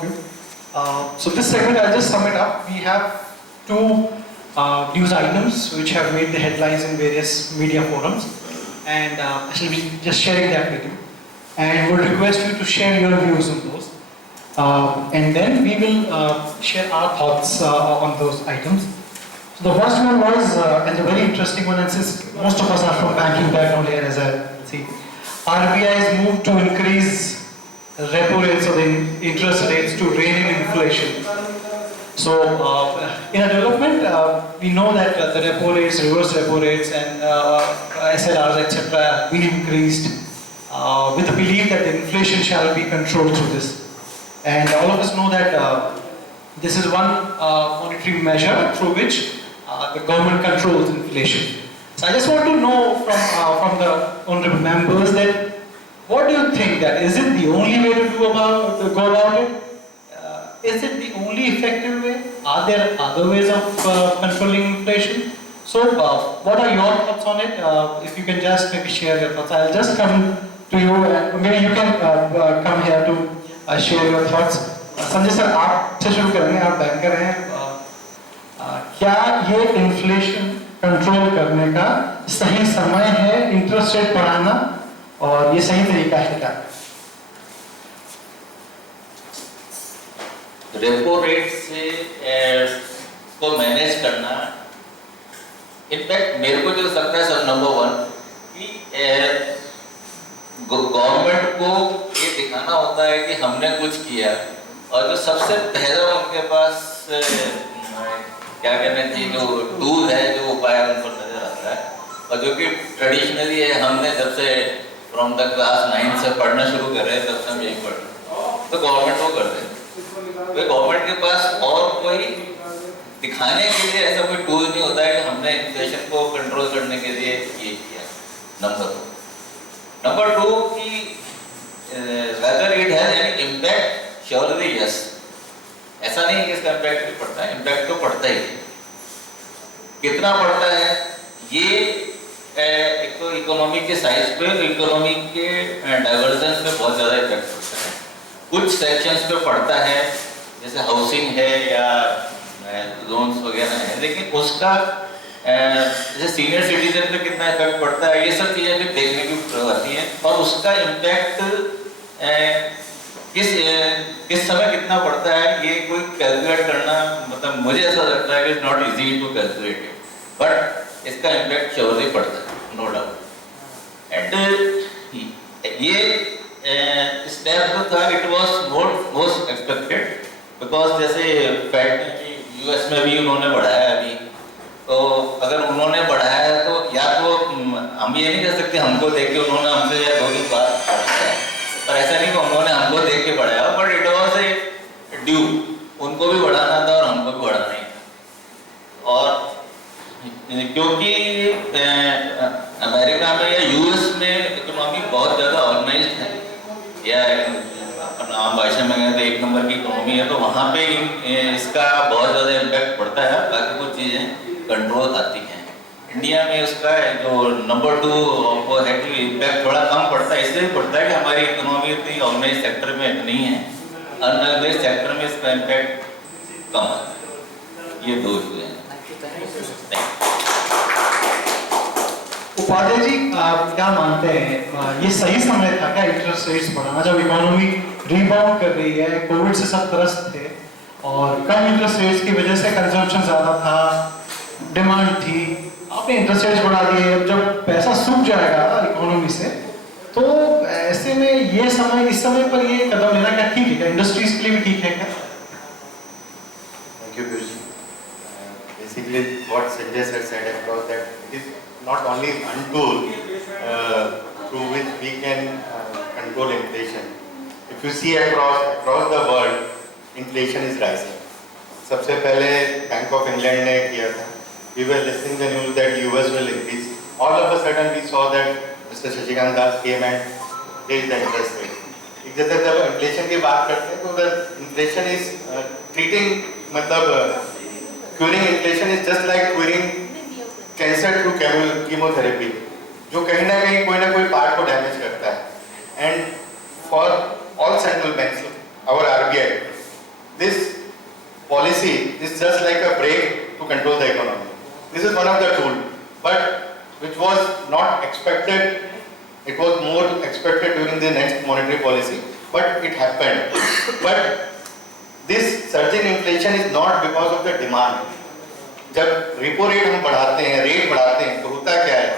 of you. So this segment, I'll just sum it up. We have two news items which have made the headlines in various media forums, and I shall be just sharing that with you. And would request you to share your views on those. And then we will share our thoughts on those items. So the first one was, and a very interesting one, and since most of us are from banking background here, as I see, RBI's move to increase repo rates or the interest rates to rein in inflation. So in a development, we know that the repo rates, reverse repo rates, and SLRs, etc., have been increased with the belief that the inflation shall be controlled through this. And all of us know that this is one monetary measure through which the government controls inflation. So I just want to know from the honorable members that what do you think, that is it the only way to go about it? Is it the only effective way? Are there other ways of controlling inflation? So what are your thoughts on it? If you can just maybe share your thoughts. I'll just come to you and maybe you can come here to share your thoughts. Sanjay sir, आपसे शुरू करेंगे, आप banker हैं. क्या ये inflation control करने का सही समय है इंटरेस्ट रेट बढ़ाना, और ये सही तरीका है क्या? रेपो रेट से को मैनेज करना, इनफैक्ट मेरे को जो लगता है सब नंबर वन कि गवर्नमेंट को ये दिखाना होता है कि हमने कुछ किया, और जो सबसे पहला उनके पास क्या कहना चाहिए जो टूल है, जो उपाय उनको नजर आता है, और जो कि ट्रेडिशनली है, हमने जब से फ्रॉम द क्लास 9 से पढ़ना शुरू कर रहे हैं तब से हम यही पढ़ रहे हैं, तो गवर्नमेंट वो करते हैं. तो गवर्नमेंट के पास और कोई दिखाने के लिए ऐसा कोई टूल नहीं होता है कि हमने इन्फ्लेशन को कंट्रोल करने के लिए ये किया. नंबर टू कि whether it has any impact, surely yes. ऐसा नहीं कि इसका इम्पैक्ट नहीं पड़ता है, इम्पैक्ट तो पड़ता ही. कितना पड़ता है ये एक तो इकोनॉमी के साइज पे, इकोनॉमी के डाइवर्जेंस पे बहुत ज़्यादा इफेक्ट पड़ता है. कुछ सेक्शंस पे पड़ता है, जैसे हाउसिंग है या लोन्स वगैरह है, लेकिन उसका जैसे सीनियर सिटीजन पे कितना इफेक्ट पड़ता है, ये सब चीज़ें भी देखने की आती हैं. और उसका इम्पैक्ट किस समय कितना पड़ता है, ये कोई कैलकुलेट करना, मतलब मुझे ऐसा लगता है कि it's not easy to calculate it, but इसका इम्पैक्ट श्योरली पड़ता है, नो डाउट. एंड ये स्टेप जो था, it was most expected, because जैसे फेड ने यूएस में भी उन्होंने बढ़ाया अभी, तो अगर उन्होंने बढ़ाया है तो या तो हम ये नहीं कह सकते हमको देख के उन्होंने हमसे या 2 दिन बाद बढ़ाया है, पर ऐसा नहीं कि उन्होंने हमको देख के बढ़ाया, but it was a due, उनको भी बढ़ाना था और हमको भी बढ़ाना ही था. और क्योंकि अमेरिका में या यूएस में इकोनॉमी बहुत ज़्यादा ऑर्गेनाइज्ड है, या अपना आम भाषा में कहें तो एक नंबर की इकोनॉमी है, तो वहाँ पे इसका बहुत ज़्यादा इम्पैक्ट पड़ता है, बाकी कुछ चीज़ें कंट्रोल आती हैं. इंडिया में उसका जो नंबर 2 वो है कि इम्पैक्ट थोड़ा कम पड़ता है, इसलिए पड़ता है कि हमारी इकोनॉमी इतनी ऑर्गेनाइज सेक्टर में नहीं है, अनऑर्गेनाइज सेक्टर में इसका इम्पैक्ट कम है. ये 2 चीज़ें हैं. उपाध्याय जी, आप क्या मानते हैं, ये सही समय था क्या इंटरेस्ट रेट्स बढ़ाना, जब इकोनॉमी रीबाउंड कर रही है, कोविड से सब त्रस्त थे और कम इंटरेस्ट रेट्स की वजह से कंजम्पशन ज़्यादा था, डिमांड थी, आपने इंटरेस्ट रेट्स बढ़ा दिए. अब जब पैसा सूख जाएगा इकोनॉमी से, तो ऐसे में ये समय, इस समय पर ये कदम लेना क्या ठीक है क्या, इंडस्ट्रीज के लिए भी ठीक है क्या? Thank you, Piyush. Basically, what Sanjay sir said across that it is not only one tool through which we can control inflation. If you see across the world, inflation is rising. सबसे पहले bank of England ने किया था. We were listening the news that US will increase. All of a sudden we saw that Mr. Shashikant Das came and raised the interest rate. जैसे जब inflation की बात करते हैं तो अगर इन्फ्लेशन इज ट्रीटिंग, मतलब curing inflation is just like curing cancer through chemotherapy, जो कहीं ना कहीं कोई ना कोई पार्ट को डैमेज करता है. And for all central banks, our RBI, this policy is just like a brake to control the economy. This is one of the tools, but which was not expected. It was more expected during the next monetary policy, but it happened. But this surging inflation is not because of the demand. जब repo rate हम बढ़ाते हैं, rate बढ़ाते हैं, तो होता क्या है?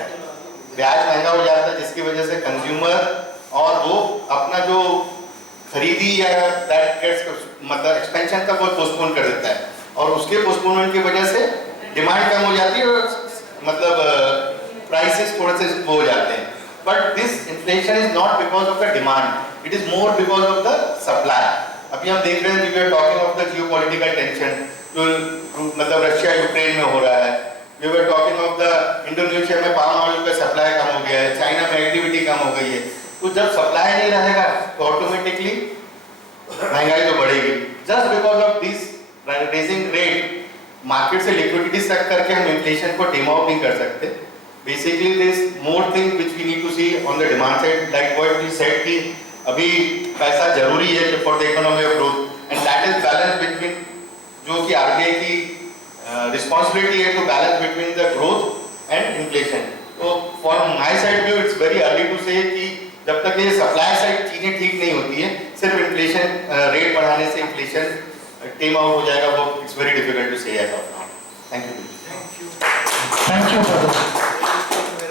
ब्याज महंगा हो जाता है, जिसकी वजह से कंज्यूमर और वो अपना जो खरीदी या that gets मतलब एक्सपेंशन का वो पोस्टपोन कर देता है, और उसके पोस्टपोनमेंट की वजह से डिमांड कम हो जाती है और मतलब प्राइसेस थोड़े से वो हो जाते हैं. But this inflation is not because of the demand. It is more because of the supply. अभी हम देख रहे हैं, we are talking of the geopolitical tension. जो मतलब रशिया यूक्रेन में हो रहा है. We were talking of the Indonesia में पाम ऑयल का सप्लाई कम हो गया है, चाइना में एक्टिविटी कम हो गई है. तो जब सप्लाई नहीं रहेगा तो ऑटोमेटिकली महंगाई तो बढ़ेगी. Just because of this raising rate, market से लिक्विडिटी सक करके हम इन्फ्लेशन को टेम आउट नहीं कर सकते. Basically, there is more thing which we need to see on the demand side, like what we said कि अभी पैसा जरूरी है for the economy of growth, and that is balance between जो कि RBI की responsibility है to balance between the growth and inflation. So from my side view, it's very early to say कि जब तक ये supply side चीजें ठीक नहीं होती हैं, सिर्फ inflation rate बढ़ाने से inflation tame out हो जाएगा, वो it's very difficult to say as of now. Thank you. Thank you for this.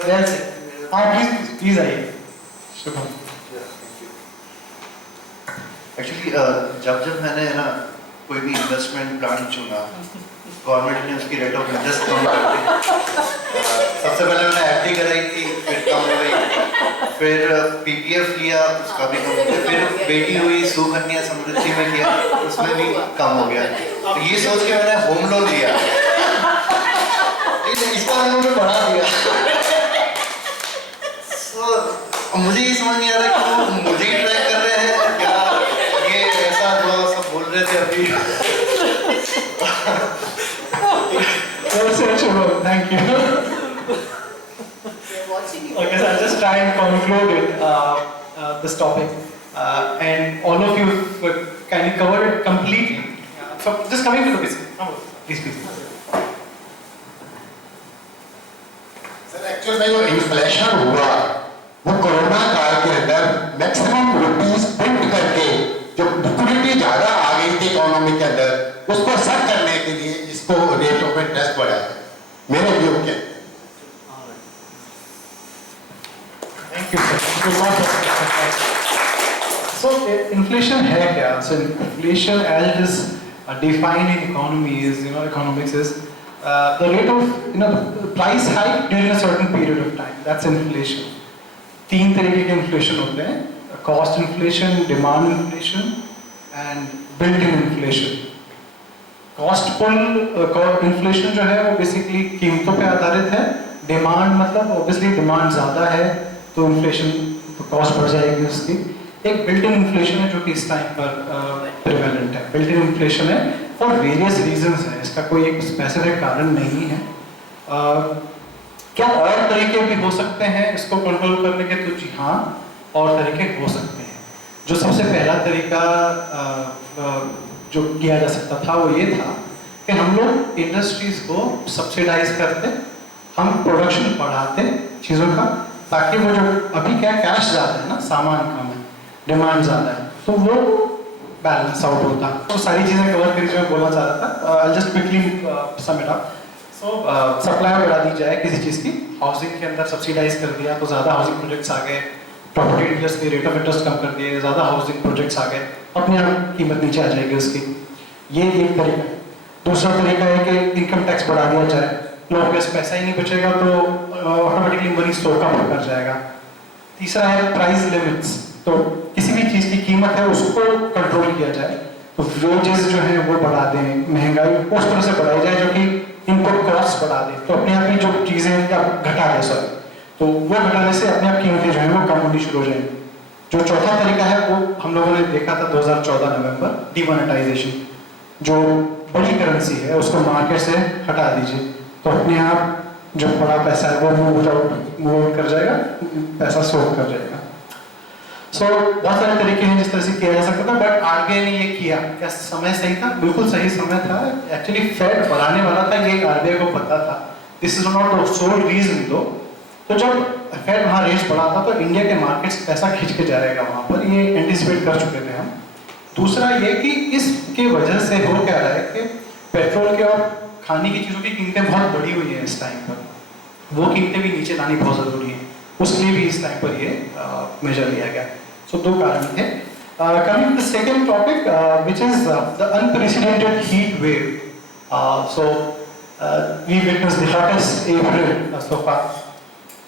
Yes. हाँ please आइए. शुभम. एक्चुअली जब मैंने ना कोई भी इन्वेस्टमेंट प्लान चुना, गवर्नमेंट ने उसकी रेट ऑफ इंटरेस्ट कम कर दी. सबसे पहले मैंने एफडी कराई थी, फिर कम हो गई, फिर पीपीएफ लिया, उसका भी कम हो गया, फिर बेटी हुई सुकन्या समृद्धि में किया, उसमें भी कम हो गया. तो ये सोच के मैंने होम लोन लिया, इसका उन्होंने बढ़ा दिया. तो मुझे ये समझ नहीं आ रहा कि वो मुझे ही ट्राई कर रहे हैं क्या, ये ऐसा जो सब बोल रहे थे अभी. Thank you. Okay, so I'll just try and conclude it, this topic, and all of you kindly covered it completely. So just coming to the basic, please. Sir actual में जो इन्फ्लेशन हुआ वो कोरोना काल के अंदर maximum rupees print करके जो liquidity ज्यादा आ गई थी इकोनॉमी के अंदर उसको सर करने के लिए इसको रेट ऑफ इंटरेस्ट बढ़ाया मेरे व्यू के. Thank you, sir. So inflation है क्या? So inflation as it is defined in economy is, economics is the rate of, the price hike during a certain period of time. That's inflation. तीन तरीके के inflation होते हैं, cost inflation, demand inflation and built in inflation. Cost pull inflation जो है वो basically कीमतों पे आधारित है. डिमांड मतलब ऑब्वियसली डिमांड ज़्यादा है तो इन्फ्लेशन तो कॉस्ट बढ़ जाएगी उसकी. एक बिल्ट इन इन्फ्लेशन है जो कि इस टाइम पर प्रिवेलेंट है. बिल्ट इन इन्फ्लेशन है फॉर वेरियस रीजंस है, इसका कोई एक स्पेसिफिक कारण नहीं है. क्या और तरीके भी हो सकते हैं इसको कंट्रोल करने के? तो जी हाँ, और तरीके हो सकते हैं. जो सबसे पहला तरीका जो किया जा सकता था वो ये था कि हम लोग इंडस्ट्रीज को सब्सिडाइज करते, हम प्रोडक्शन बढ़ाते चीज़ों का, ताकि वो जो अभी क्या कैश ज़्यादा है ना, सामान कम है, डिमांड ज़्यादा है, तो वो बैलेंस आउट होता. तो सारी चीज़ें कवर करी जो मैं बोलना चाह रहा था. I just quickly sum it up. So supply बढ़ा दी जाए किसी चीज़ की, हाउसिंग के अंदर सब्सिडाइज कर दिया तो ज़्यादा हाउसिंग प्रोजेक्ट्स आ गए, प्रॉपर्टी डीलर्स के रेट ऑफ इंटरेस्ट कम कर दिए, ज़्यादा हाउसिंग प्रोजेक्ट्स आ गए, अपने आप कीमत नीचे आ जाएगी उसकी. ये एक तरीका है. दूसरा तरीका है कि इनकम टैक्स बढ़ा दिया जाए, लोगों के पास पैसा ही नहीं बचेगा तो ऑटोमेटिकली मनी स्टॉक अप कर जाएगा. तीसरा है प्राइस लिमिट्स. तो किसी भी चीज़ की कीमत है उसको कंट्रोल किया जाए, तो वेजेस जो है वो बढ़ा दें, महंगाई उस तरह से बढ़ाई जाए जो कि इनपुट कॉस्ट बढ़ा दे, तो अपने आप ही जो चीज़ें या घटा दे, सॉरी, तो वो घटाने से अपने आप कीमतें जो है वो कम होनी शुरू हो जाएंगी. जो चौथा तरीका है वो हम लोगों ने देखा था 2014 नवंबर, डीमोनेटाइजेशन. जो बड़ी करेंसी है उसको मार्केट से हटा दीजिए, तो अपने आप जो बड़ा पैसा है वो मूव कर जाएगा, पैसा सोक कर जाएगा. सो बहुत सारे तरीके हैं जिस तरह से किया जा सकता था, बट आरबीआई ने ये किया। क्या समय सही था? बिल्कुल सही समय था। एक्चुअली फेड बढ़ाने वाला था, ये आरबीआई को पता था। This is not the sole reason though. तो जब फेड वहाँ रेट बढ़ा था तो इंडिया के मार्केट्स पैसा खींच के जाएगा वहाँ पर, ये एंटिसिपेट कर चुके थे हम। दूसरा ये कि इसके वजह से हो क्या रहा है कि पेट्रोल के और खाने की चीज़ों की कीमतें बहुत बढ़ी हुई हैं इस टाइम पर। वो कीमतें भी नीचे लानी बहुत ज़रूरी है, उसके लिए भी इस टाइम पर ये मेजर लिया गया। सो दो कारण थे। Coming to the second topic which is the unprecedented heat wave. So we witness the hottest April so far.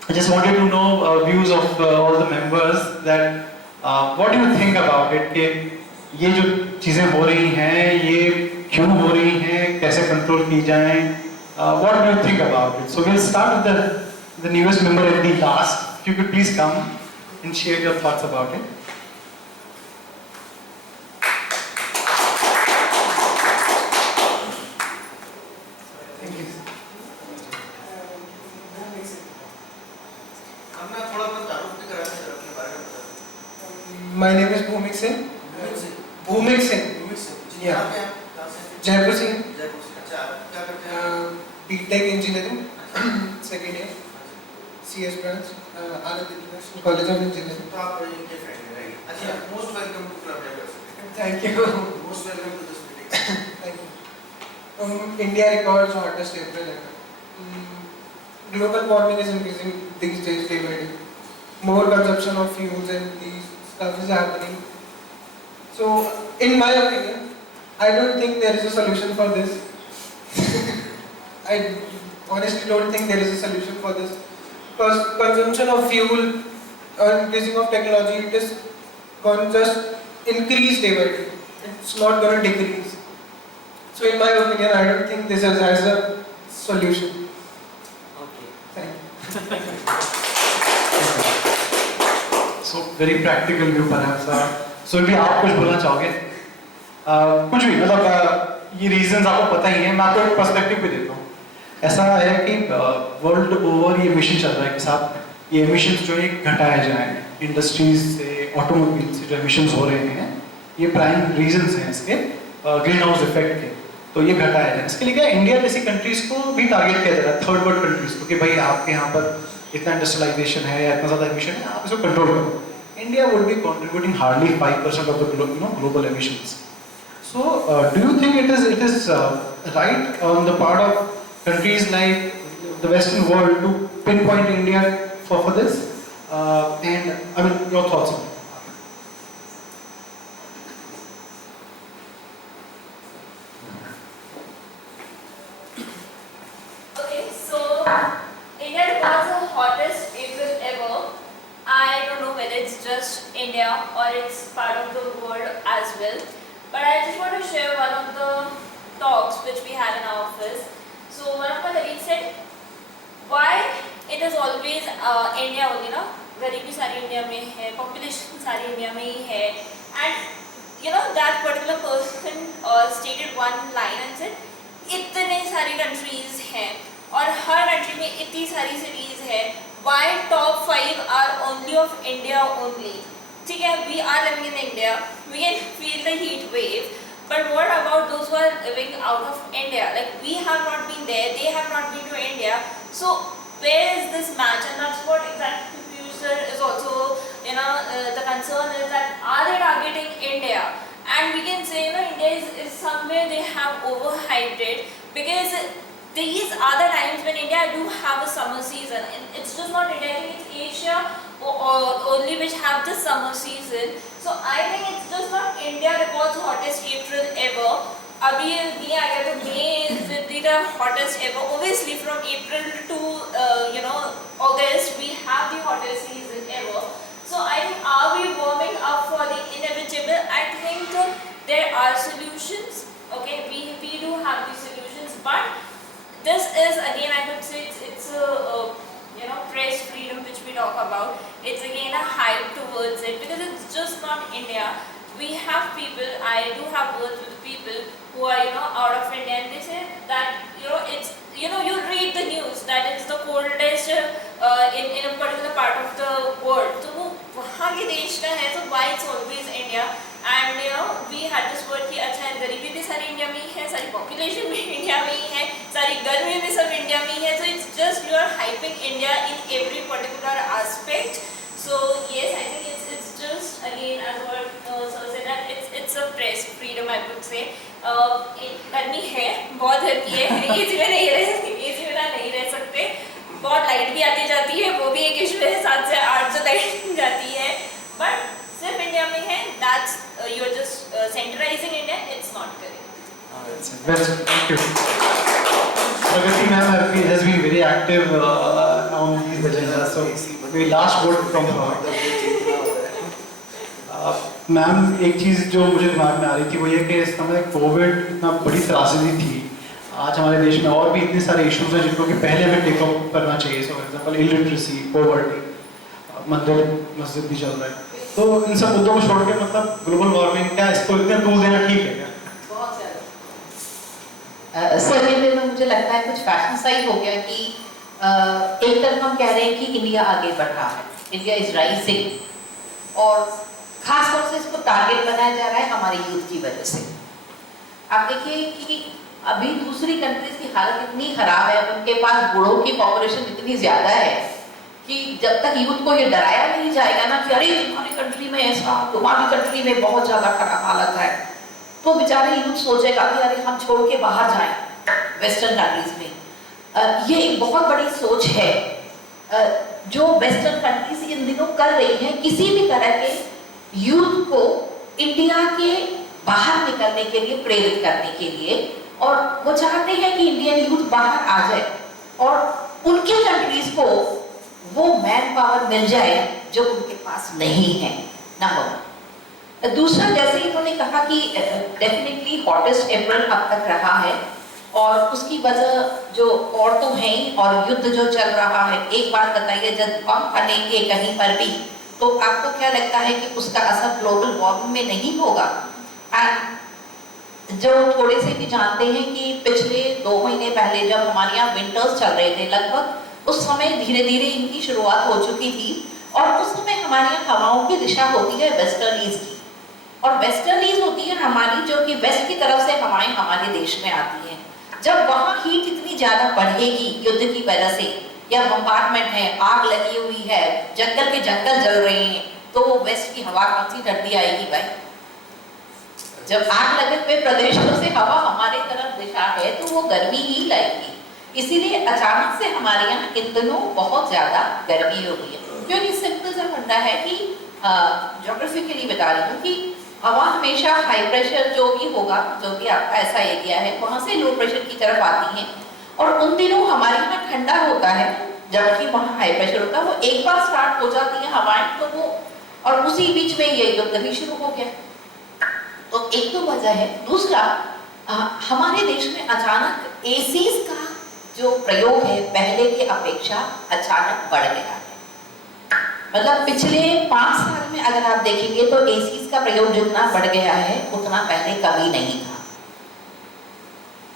I just wanted to know views of all the members that what do you think about it कि ये जो चीज़ें हो रही हैं ये क्यों हो रही हैं, कैसे कंट्रोल की जाएं? What do you think about it? So we'll start with the newest member at the last. If you could please come and share your thoughts about it. Thank you. My name is Bhumik Singh. Bhumik Singh. Yeah. Jaipur से BTech engineering second year CS branch Anand international college of engineering. तो आप इनके friend हैं, right? अच्छा, most welcome to club developers. Thank you. Most welcome to this meeting. Thank you. India records hottest April ever. Global warming is increasing these days day by day. More consumption of fuels and these stuff is happening. So, in my opinion, I don't think there is a solution for this. I honestly don't think there is a solution for this. Because consumption of fuel, increasing of technology, it is going to just increase day by day. It's not going to decrease. So in my opinion, I don't think this has a solution. Okay. Thank you. So very practical view perhaps. So भी आप कुछ बोलना चाहोगे? कुछ भी मतलब ये reasons आपको पता ही है, मैं आपको एक पर्सपेक्टिव पे देता हूँ। ऐसा है कि वर्ल्ड ओवर ये मिशन चल रहा है कि साहब ये एमिशंस जो है घटाए जाएं, इंडस्ट्रीज से ऑटोमोबाइल से जो एमिशंस हो रहे हैं ये प्राइम रीजंस हैं इसके ग्रीन हाउस इफेक्ट के, तो ये घटाया जाए। इसके लिए क्या इंडिया जैसी कंट्रीज को भी टारगेट किया जा रहा है, थर्ड वर्ल्ड कंट्रीज को, कि भाई आपके यहाँ पर इतना इंडस्ट्रियलाइजेशन है या इतना ज़्यादा एमिशन है, आप इसको कंट्रोल करो। India would be contributing hardly 5% of the global emissions. So, do you think it is right on the part of countries like the Western world to pinpoint India for this? And I mean, your thoughts on it? Okay, so India records the hottest April ever. I don't know whether it's just India or it's part of the world as well. But I just want to share one of the talks which we had in our office. So one of my colleagues said, why it is always India only, ना गरीबी सारी India में है, population सारी India में ही है, and you know that particular person stated one line and said इतने सारी countries हैं और हर country में इतनी सारी cities है, why top 5 are only of India only? ठीक है, we are living in India, we can feel the heat wave, but what about those who are living out of India? Like we have not been there, they have not been to India, so where is this match? And that's what exactly producer is also, you know, the concern is that are they targeting India? And we can say, you know, India is somewhere they have overhyped it, because these are the times when India do have a summer season. It's just not India, I think it's Asia only which have the summer season. So I think it's just not India records hottest April ever. अभी May आ गया तो May will be the hottest ever. Obviously from April to you know August we have the hottest season ever. So I think are we warming up for the inevitable? I think there are solutions. Okay, we do have the solutions, but this is again I could say it's a you know press freedom which we talk about. It's again a hype towards it, because it's just not India. We have people, I do have words with people who are, you know, out of India, and they say that, you know, it's, you know, you read the news that it's the coldest in a particular part of the world. So वो वहाँ के देश का है, so why it's always India? And you know, we had this word कि अच्छा है, गरीबी भी सारी इंडिया में ही है, सारी पॉपुलेशन भी इंडिया में ही है, सारी गर्मी भी सब इंडिया में ही है, so it's just you are hyping India in every particular aspect. So yes, I think it's just again as what sir said that it's a press freedom I would say. गर्मी है, बहुत गर्मी है, AC में नहीं रह सकते, बहुत लाइट भी आती जाती है, वो भी एक इशू है, 7 से 8 जो लाइट जाती है, बट सिर्फ इंडिया में है, that's you're just centralizing India, it's not correct. Well said. Thank you. Pragati ma'am has been very active on these agendas, so we last word from her. Ma'am एक चीज़ जो मुझे दिमाग में आ रही थी वो ये कि इस समय कोविड इतना बड़ी त्रासदी थी, आज हमारे देश में और भी इतने सारे इश्यूज हैं जिनको कि पहले हमें टेक अप करना चाहिए. फॉर एग्जांपल इलिटरेसी, पॉवर्टी, मंदिर मस्जिद भी चल रहा है, तो इन सब मुद्दों को छोड़ के मतलब ग्लोबल वार्मिंग क्या इसको इतने टूल देना ठीक है क्या? बहुत ज़्यादा सर, ये में मुझे लगता है कुछ फैशन सा ही हो गया कि एक तरफ हम कह रहे हैं कि इंडिया आगे बढ़ रहा है, इंडिया इज राइजिंग, और खास तौर से इसको टारगेट बनाया जा रहा है हमारे यूथ की वजह से. आप देखिए कि अभी दूसरी कंट्रीज की हालत इतनी खराब है, उनके पास बूढ़ों की पॉपुलेशन इतनी ज्यादा है कि जब तक यूथ को ये डराया नहीं जाएगा ना कि अरे तुम्हारी कंट्री में ऐसा, तुम्हारी कंट्री में बहुत ज्यादा खराब हालत है, तो बेचारे यूथ सोचेगा कि अरे हम छोड़ के बाहर जाएं वेस्टर्न कंट्रीज में. ये एक बहुत बड़ी सोच है जो वेस्टर्न कंट्रीज इन दिनों कर रही हैं, किसी भी तरह के यूथ को इंडिया के बाहर निकलने के लिए प्रेरित करने के लिए, और वो चाहते हैं कि इंडियन यूथ बाहर आ जाए और उनकी कंट्रीज को वो मैन पावर मिल जाए जो उनके पास नहीं है. Number one. दूसरा, जैसे इन्होंने कहा कि डेफिनेटली हॉटेस्ट अप्रैल अब तक रहा है, और उसकी वजह जो और तो है ही, और युद्ध जो चल रहा है. एक बात बताइए, जब हम बनेंगे कहीं पर भी तो आपको क्या लगता है कि उसका असर ग्लोबल वार्मिंग में नहीं होगा? एंड जो थोड़े से भी जानते हैं कि पिछले 2 महीने पहले जब हमारे यहाँ विंटर्स चल रहे थे लगभग, उस समय धीरे धीरे इनकी शुरुआत हो चुकी थी, और उस समय हमारे यहाँ हवाओं की दिशा होती है वेस्टर्लीज की, और वेस्टर्लीज होती है हमारी जो कि वेस्ट की तरफ से हवाएं हमारे देश में आती हैं. जब वहाँ हीट इतनी ज्यादा बढ़ेगी युद्ध की वजह से, या बम्बार्टमेंट है, आग लगी हुई है, जंगल के जंगल जल रहे हैं, तो वेस्ट की हवा कौन सी ठंडी आएगी भाई? जब आग लगे हुए प्रदेशों से हवा हमारे तरफ दिशा है तो वो गर्मी ही लाएगी. इसीलिए अचानक से हमारे यहाँ इन दिनों बहुत ज्यादा गर्मी हो गई है, क्योंकि सिंपल सा फंडा है कि ज्योग्राफिकली बता रही हूँ कि हवा हमेशा हाई प्रेशर जो भी होगा, जो भी आपका ऐसा एरिया है, वहाँ से लो प्रेशर की तरफ आती है, और उन दिनों हमारे यहाँ ठंडा होता है जबकि वहाँ हाई प्रेशर होता है. वो एक बार स्टार्ट हो जाती है हवाएं तो वो, और उसी बीच में ये युद्ध भी शुरू हो गया. तो एक तो वजह है. दूसरा, हमारे देश में अचानक एसीज का जो प्रयोग है पहले की अपेक्षा अचानक बढ़ गया है. मतलब पिछले 5 साल में अगर आप देखेंगे तो एसीज का प्रयोग जितना बढ़ गया है उतना पहले कभी नहीं था.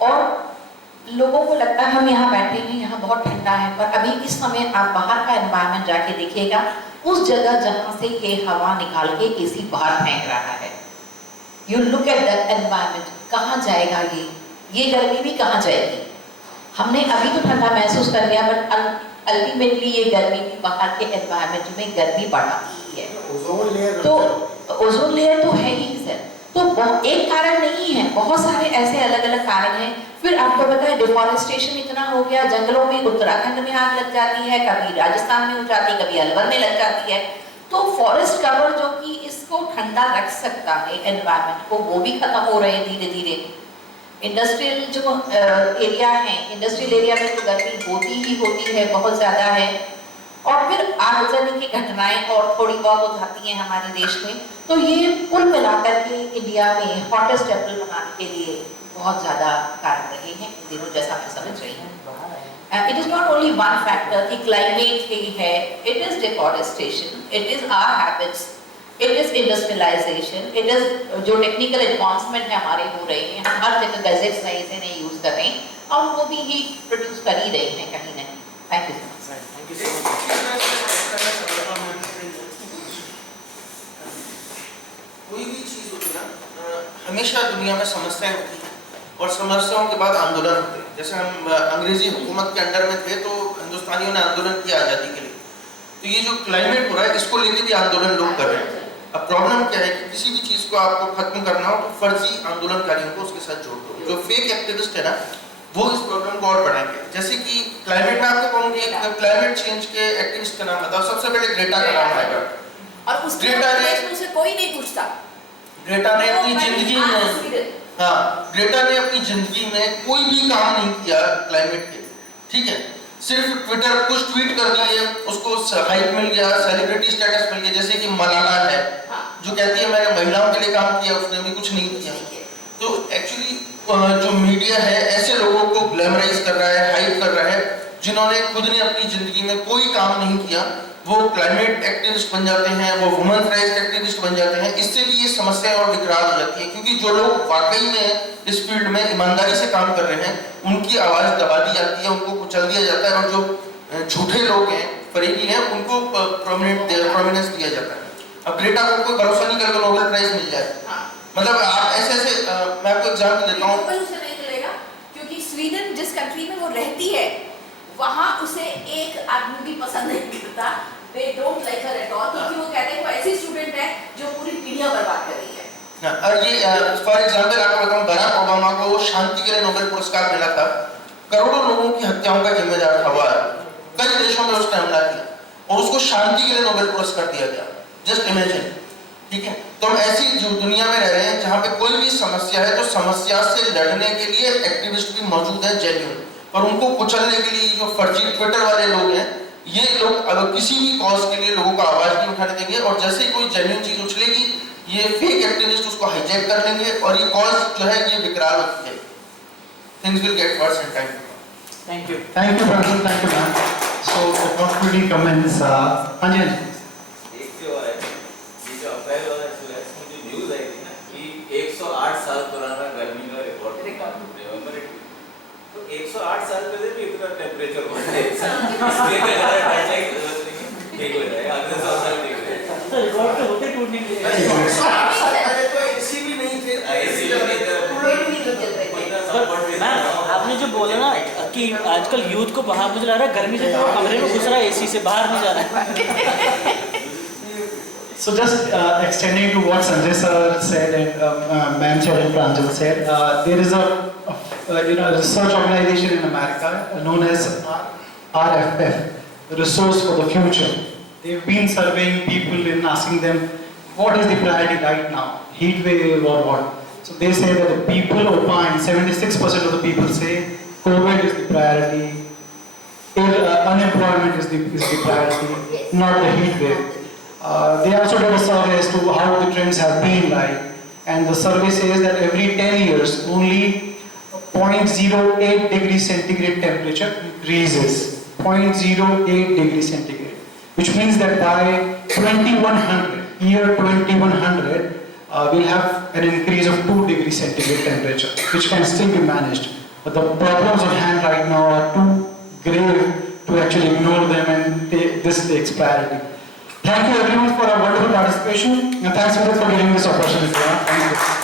और लोगों को लगता है हम यहाँ बैठे हैं, यहाँ बहुत ठंडा है, पर अभी इस समय आप बाहर का एनवायरनमेंट जाके देखिएगा, उस जगह जहाँ से ये हवा निकाल के एसी बाहर फेंक रहा है. You look at that environment, कहाँ जाएगा ये गर्मी भी कहाँ जाएगी? हमने अभी तो ठंडा महसूस कर लिया, बट अल्टीमेटली ये गर्मी भी बाहर के एनवायरनमेंट में गर्मी बढ़ाती ही है. तो ओजोन लेयर तो है ही सर. तो एक कारण नहीं है, बहुत सारे ऐसे अलग अलग कारण हैं. फिर आपको पता है डिफॉरेस्टेशन इतना हो गया, जंगलों में उत्तराखंड में आग लग जाती है, कभी राजस्थान में हो जाती है, कभी अलवर में लग जाती है. तो फॉरेस्ट कवर जो कि इसको ठंडा रख सकता है एनवायरनमेंट को, वो भी खत्म हो रहे हैं धीरे धीरे. इंडस्ट्रियल जो एरिया है, इंडस्ट्रियल एरिया में तो गर्मी होती ही होती है, बहुत ज्यादा है. और फिर आगजनी की घटनाएं और थोड़ी बहुत हो जाती हैं हमारे देश में. तो ये कुल मिलाकर के इंडिया में हॉटेस्ट अप्रैल मनाने के लिए बहुत ज्यादा कारण रहे हैं इन दिनों, जैसा मैं समझ रही हूँ. It is not only one factor कि क्लाइमेट ही है, it is deforestation, it is our habits, it is industrialisation, it is जो टेक्निकल एडवांसमेंट है हमारे हो रहे हैं, हम हर जगह गैजेट्स नए से नए यूज कर रहे हैं, और वो भी ही प्रोड्यूस कर ही रहे हैं कहीं ना कहीं. Thank you so much. हमेशा दुनिया में समस्याएं होती हैं और समस्याओं के बाद आंदोलन होते हैं। जैसे हम अंग्रेजी हुकूमत के अंडर में थे तो हिंदुस्तानियों ने आंदोलन किया आज़ादी के लिए, तो ये जो क्लाइमेट हो रहा है इसको लेके भी आंदोलन लोग कर रहे हैं। अब प्रॉब्लम क्या है कि किसी भी चीज़ को आपको खत्म करना हो तो फर्जी आंदोलनकारियों को उसके साथ जोड़ दो। जो फेक एक्टिविस्ट है ना वो इस प्रॉब्लम को और बढ़ाएंगे। जैसे कि क्लाइमेट में आपको कहूँगी क्लाइमेट चेंज के एक्टिविस्ट का नाम बताओ, सबसे पहले ग्रेटा का नाम आएगा। और उसके ग्रेटा ने उसे कोई नहीं पूछता। ग्रेटा ने अपनी जिंदगी में ग्रेटा ने अपनी जिंदगी में कोई भी काम नहीं किया क्लाइमेट के, ठीक है, सिर्फ ट्विटर कुछ ट्वीट कर दिए, उसको हाइप मिल गया, सेलिब्रिटी स्टेटस मिल गया। जैसे कि मलाला है जो कहती है मैंने महिलाओं के लिए काम किया, उसने भी कुछ नहीं किया। तो एक्चुअली जो मीडिया है ऐसे लोगों को ग्लैमराइज कर रहा है, हाइप कर रहा है, जिन्होंने खुद ने अपनी जिंदगी में कोई काम नहीं किया, वो क्लाइमेट एक्टिविस्ट बन जाते हैं, वो वुमेन्स राइट्स एक्टिविस्ट बन जाते हैं। इससे भी ये समस्याएं और विकराल हो जाती है, क्योंकि जो लोग वाकई में इस फील्ड में ईमानदारी से काम कर रहे हैं उनकी आवाज दबा दी जाती है, उनको कुचल दिया जाता है, और जो झूठे लोग हैं, फरेबी हैं, उनको प्रोमिनेंस दिया जाता है। अब ग्रेटा को कोई भरोसा नहीं करके नोबेल प्राइज मिल जाए, मतलब आप ऐसे मैं आपको एग्जाम्पल देता हूँ। उसे नहीं मिलेगा क्योंकि स्वीडन जिस कंट्री में वो रहती है वहाँ उसे एक आदमी भी पसंद नहीं करता। They don't like her at all, क्योंकि वो कहते हैं वो ऐसी स्टूडेंट है जो पूरी पीढ़ियां बर्बाद कर रही है। और ये फॉर एग्जांपल आपको बताऊं, बराक ओबामा को शांति के लिए नोबेल पुरस्कार मिला था, करोड़ों लोगों की हत्याओं का जिम्मेदार था वो, कई देशों में उसने हमला किया और उसको शांति के लिए नोबेल पुरस्कार दिया गया। जस्ट इमेजिन, ठीक है। तो हम ऐसी जो दुनिया में रह रहे हैं जहाँ पे कोई भी समस्या है तो समस्या से लड़ने के लिए एक्टिविस्ट भी मौजूद हैं जेन्युइन, और उनको कुचलने के लिए जो फर्जी ट्विटर वाले लोग हैं, ये लोग अगर किसी भी कॉज के लिए लोगों को आवाज नहीं उठाने देंगे, और जैसे ही कोई जेन्युइन चीज उछलेगी ये फेक एक्टिविस्ट उसको हाईजैक कर लेंगे और ये कॉज जो है ये विकराल होती है। Things will get worse in time. Thank you, Pranjal, thank you, ma'am. So, the concluding comments. हाँ जी, एक जो है ये जो अप्रैल वाला इसमें जो न्यूज़ आई थी ना कि 108 साल पुराना गर्मी का रिकॉर्ड नवंबर, तो 108 साल पहले भी इतना टेम्परेचर हुआ है, इसलिए ज़्यादा ठंड की जरूरत नहीं है, ठीक हो जाएगा, अगले साल ठीक हो जाएगा। रिकॉर्ड तो होते टूटने के लिए। तो एसी भी नहीं थे, एसी भी नहीं थे। आपने जो बोला ना कि आजकल यूथ को बाहर, मुझे लग रहा है गर्मी से तो कमरे में घुस रहा है, एसी से बाहर नहीं जा रहा है। So just extending to what Sanjay sir said and ma'am said and Pranjal said, there is a research organization in America known as RFF, Resource for the Future. They've been surveying people and asking them what is the priority right now, heat wave or what. So they say that the people opine, 76% of the people say COVID is the priority, unemployment is the priority, not the heat wave. They also did a survey as to how the trends have been like, and the survey says that every 10 years only 0.08 degrees centigrade temperature increases, 0.08 degrees centigrade, which means that by 2100, year 2100, we'll have an increase of 2 degrees centigrade temperature, which can still be managed. But the problems on hand right now are too grave to actually ignore them, and this takes priority. Thank you everyone for a wonderful participation, and thanks for giving this opportunity. Thank you.